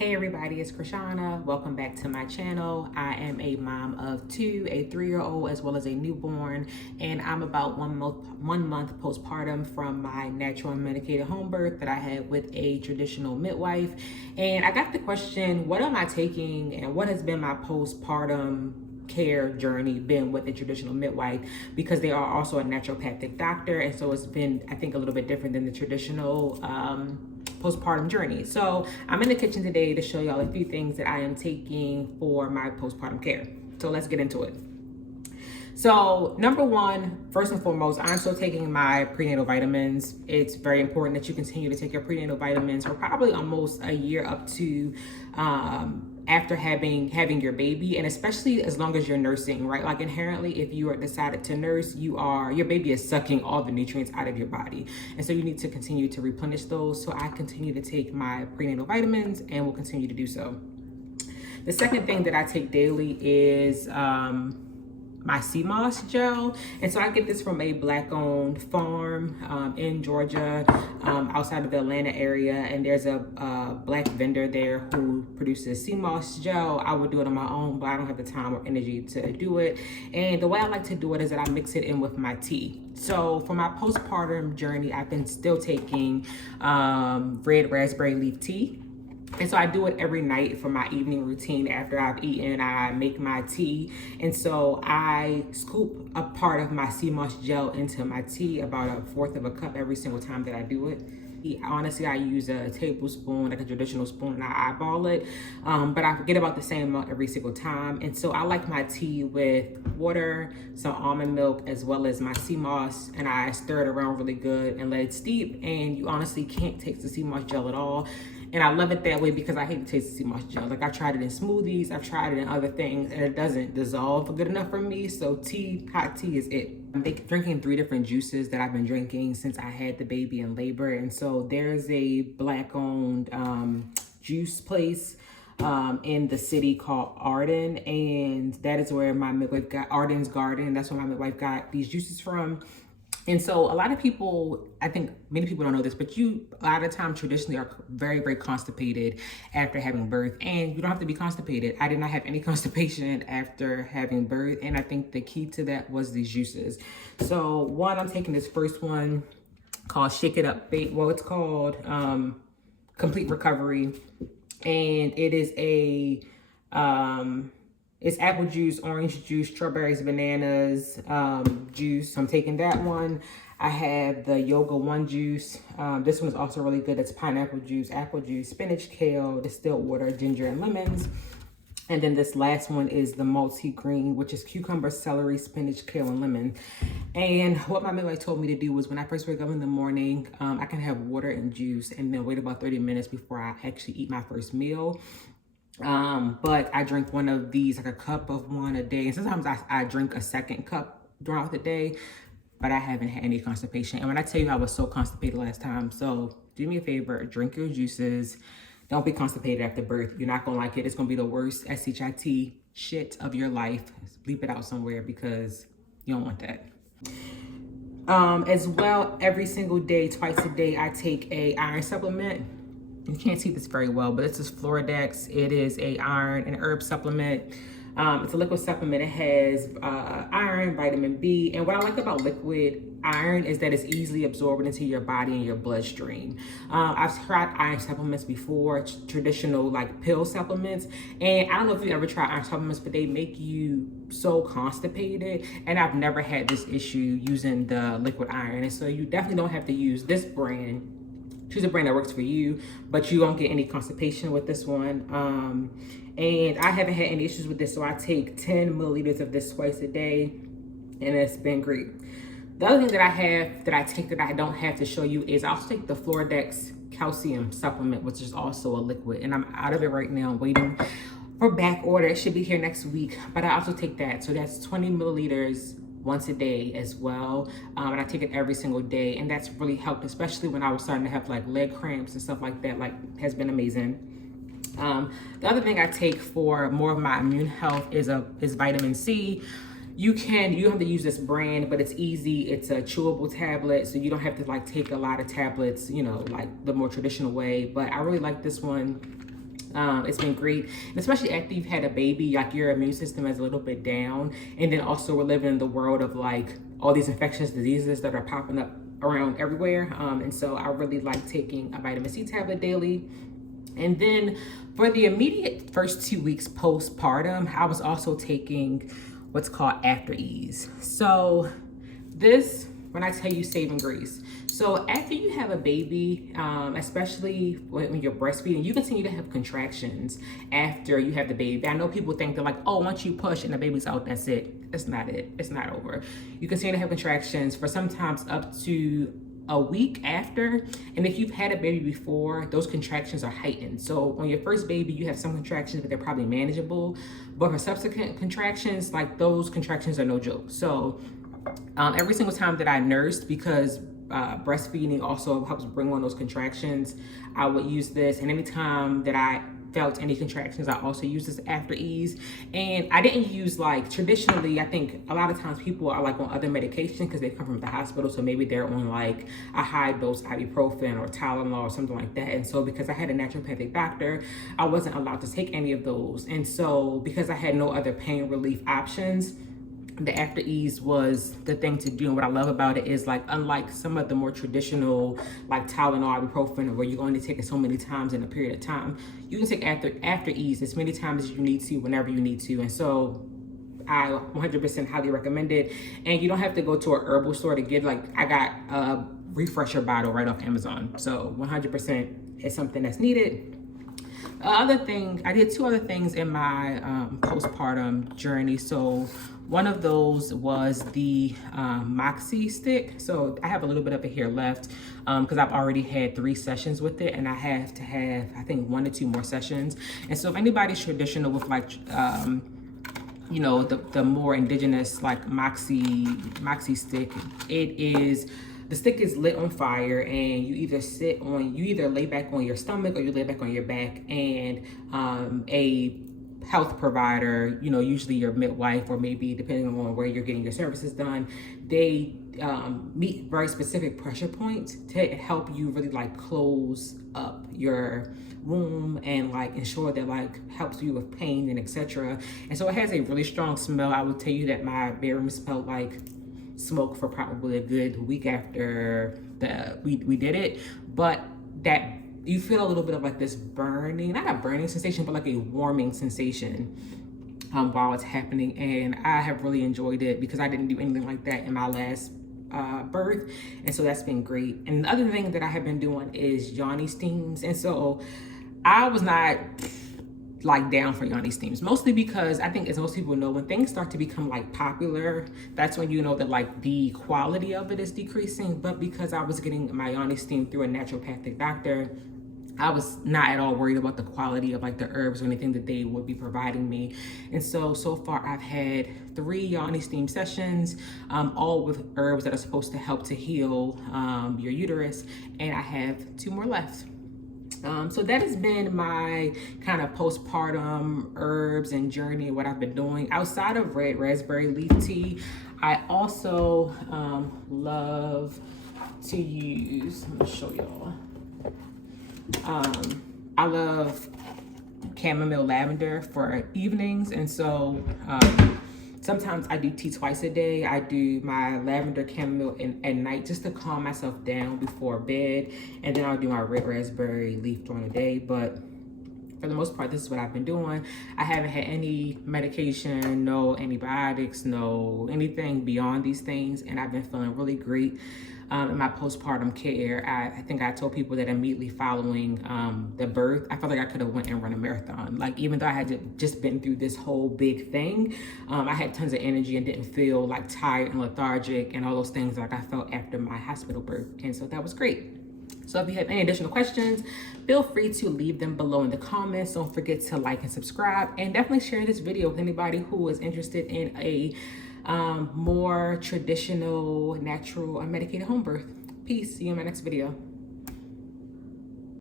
Hey everybody, it's Krishana. Welcome back to my channel. I am a mom of two, a 3-year-old as well as a newborn, and I'm about 1 month postpartum from my natural unmedicated home birth that I had with a traditional midwife. And I got the question, what am I taking and what has been my postpartum care journey been with a traditional midwife, because they are also a naturopathic doctor, and so it's been, I think, a little bit different than the traditional postpartum journey. So I'm in the kitchen today to show y'all a few things that I am taking for my postpartum care. So let's get into it. So number one, first and foremost, I'm still taking my prenatal vitamins. It's very important that you continue to take your prenatal vitamins for probably almost a year up to after having your baby, and especially as long as you're nursing, right? Like inherently, if you are decided to nurse, your baby is sucking all the nutrients out of your body, and so you need to continue to replenish those. So I continue to take my prenatal vitamins and will continue to do so. The second thing that I take daily is my COS Gel, and so I get this from a Black-owned farm in Georgia, outside of the Atlanta area, and there's a Black vendor there who produces COS Gel. I would do it on my own, but I don't have the time or energy to do it, and the way I like to do it is that I mix it in with my tea. So for my postpartum journey, I've been still taking red raspberry leaf tea. And so I do it every night for my evening routine. After I've eaten, I make my tea. And so I scoop a part of my COS Gel into my tea, about 1/4 of a cup every single time that I do it. Honestly, I use a tablespoon, like a traditional spoon, and I eyeball it. But I get about the same amount every single time. And so I like my tea with water, some almond milk, as well as my COS, and I stir it around really good and let it steep. And you honestly can't taste the COS Gel at all. And I love it that way because I hate to taste the COS Gel. Like, I tried it in smoothies, I've tried it in other things, and it doesn't dissolve good enough for me. So hot tea is it. I'm drinking 3 different juices that I've been drinking since I had the baby in labor. And so there's a Black-owned juice place in the city called Arden, and that is where my midwife got Arden's Garden. That's where my midwife got these juices from. And so a lot of people, I think many people don't know this, but a lot of times traditionally are very, very constipated after having birth, and you don't have to be constipated. I did not have any constipation after having birth, and I think the key to that was these juices. So one, I'm taking this first one called Shake It Up. Well, it's called Complete Recovery, and it is it's apple juice, orange juice, strawberries, bananas juice. So I'm taking that one. I have the Yoga One juice. This one is also really good. It's pineapple juice, apple juice, spinach, kale, distilled water, ginger, and lemons. And then this last one is the multi-green, which is cucumber, celery, spinach, kale, and lemon. And what my midwife told me to do was, when I first wake up in the morning, I can have water and juice and then wait about 30 minutes before I actually eat my first meal. But I drink one of these, like a cup of one a day. And sometimes I drink a second cup throughout the day, but I haven't had any constipation. And when I tell you I was so constipated last time, so do me a favor, drink your juices. Don't be constipated after birth. You're not gonna like it. It's gonna be the worst SHIT shit of your life. Bleep it out somewhere because you don't want that. As well, every single day, twice a day, I take a iron supplement. You can't see this very well, but this is Floradex. It is a iron and herb supplement. It's a liquid supplement. It has iron, vitamin B, and what I like about liquid iron is that it's easily absorbed into your body and your bloodstream. I've tried iron supplements before, traditional like pill supplements, and I don't know if you ever tried iron supplements, but they make you so constipated, and I've never had this issue using the liquid iron. And so you definitely don't have to use this brand. Choose a brand that works for you, but you won't get any constipation with this one. And I haven't had any issues with this, so I take 10 milliliters of this twice a day, and it's been great. The other thing that I take that I don't have to show you is I also take the Floradex calcium supplement, which is also a liquid, and I'm out of it right now. I'm waiting for back order. It should be here next week, but I also take that. So that's 20 milliliters once a day as well, and I take it every single day, and that's really helped, especially when I was starting to have like leg cramps and stuff like that. Like, has been amazing. The other thing I take for more of my immune health is vitamin C. You don't have to use this brand, but it's easy. It's a chewable tablet, so you don't have to like take a lot of tablets, you know, like the more traditional way. But I really like this one. It's been great, and especially after you've had a baby, like your immune system is a little bit down, and then also we're living in the world of like all these infectious diseases that are popping up around everywhere. And so I really like taking a vitamin C tablet daily. And then for the immediate first 2 weeks postpartum, I was also taking what's called After Ease. So this, when I tell you saving grace. So after you have a baby, especially when you're breastfeeding, you continue to have contractions after you have the baby. I know people think they're like, oh, once you push and the baby's out, that's it. That's not it. It's not over. You continue to have contractions for sometimes up to a week after. And if you've had a baby before, those contractions are heightened. So on your first baby, you have some contractions, but they're probably manageable. But for subsequent contractions, like those contractions are no joke. So every single time that I nursed, because breastfeeding also helps bring on those contractions, I would use this. And anytime that I felt any contractions, I also use this After Ease. And I didn't use, like, traditionally, I think a lot of times people are like on other medication because they come from the hospital, so maybe they're on like a high dose ibuprofen or Tylenol or something like that. And so because I had a naturopathic doctor, I wasn't allowed to take any of those. And so because I had no other pain relief options, the After Ease was the thing to do. And what I love about it is, like, unlike some of the more traditional, like Tylenol, ibuprofen, where you're only take it so many times in a period of time, you can take After Ease as many times as you need to, whenever you need to. And so I 100% highly recommend it. And you don't have to go to a herbal store to get, like, I got a refresher bottle right off Amazon. So 100% is something that's needed. Other thing, I did 2 other things in my postpartum journey. So one of those was the Moxie Stick. So I have a little bit of it here left because I've already had 3 sessions with it, and I have to have, I think, 1 to 2 more sessions. And so if anybody's traditional with, like, you know, the more indigenous, like Moxie Stick, the stick is lit on fire, and you either lay back on your stomach or you lay back on your back, and a health provider, you know, usually your midwife, or maybe depending on where you're getting your services done, they meet very specific pressure points to help you really, like, close up your womb and, like, ensure that, like, helps you with pain and etc. And so it has a really strong smell. I would tell you that my bedroom smelled like smoke for probably a good week after we did it, but that you feel a little bit of, like, this burning, not a burning sensation, but like a warming sensation while it's happening. And I have really enjoyed it because I didn't do anything like that in my last birth, and so that's been great. And the other thing that I have been doing is yoni steams. And so I was not, like, down for yoni steams, mostly because I think, as most people know, when things start to become, like, popular, that's when you know that, like, the quality of it is decreasing. But because I was getting my yoni steam through a naturopathic doctor, I was not at all worried about the quality of, like, the herbs or anything that they would be providing me. And so far I've had 3 yoni steam sessions, all with herbs that are supposed to help to heal your uterus, and I have 2 more left. So that has been my kind of postpartum herbs and journey, what I've been doing. Outside of red raspberry leaf tea, I also love to use, I'm gonna show y'all. I love chamomile lavender for evenings, and so sometimes I do tea twice a day. I do my lavender chamomile at night just to calm myself down before bed, and then I'll do my red raspberry leaf during the day. But for the most part, this is what I've been doing. I haven't had any medication, no antibiotics, no anything beyond these things, and I've been feeling really great in my postpartum care. I think I told people that immediately following the birth, I felt like I could have went and run a marathon. Like, even though I had just been through this whole big thing, I had tons of energy and didn't feel, like, tired and lethargic and all those things like I felt after my hospital birth. And so that was great. So if you have any additional questions, feel free to leave them below in the comments. Don't forget to like and subscribe, and definitely share this video with anybody who is interested in a more traditional, natural, unmedicated home birth. Peace. See you in my next video.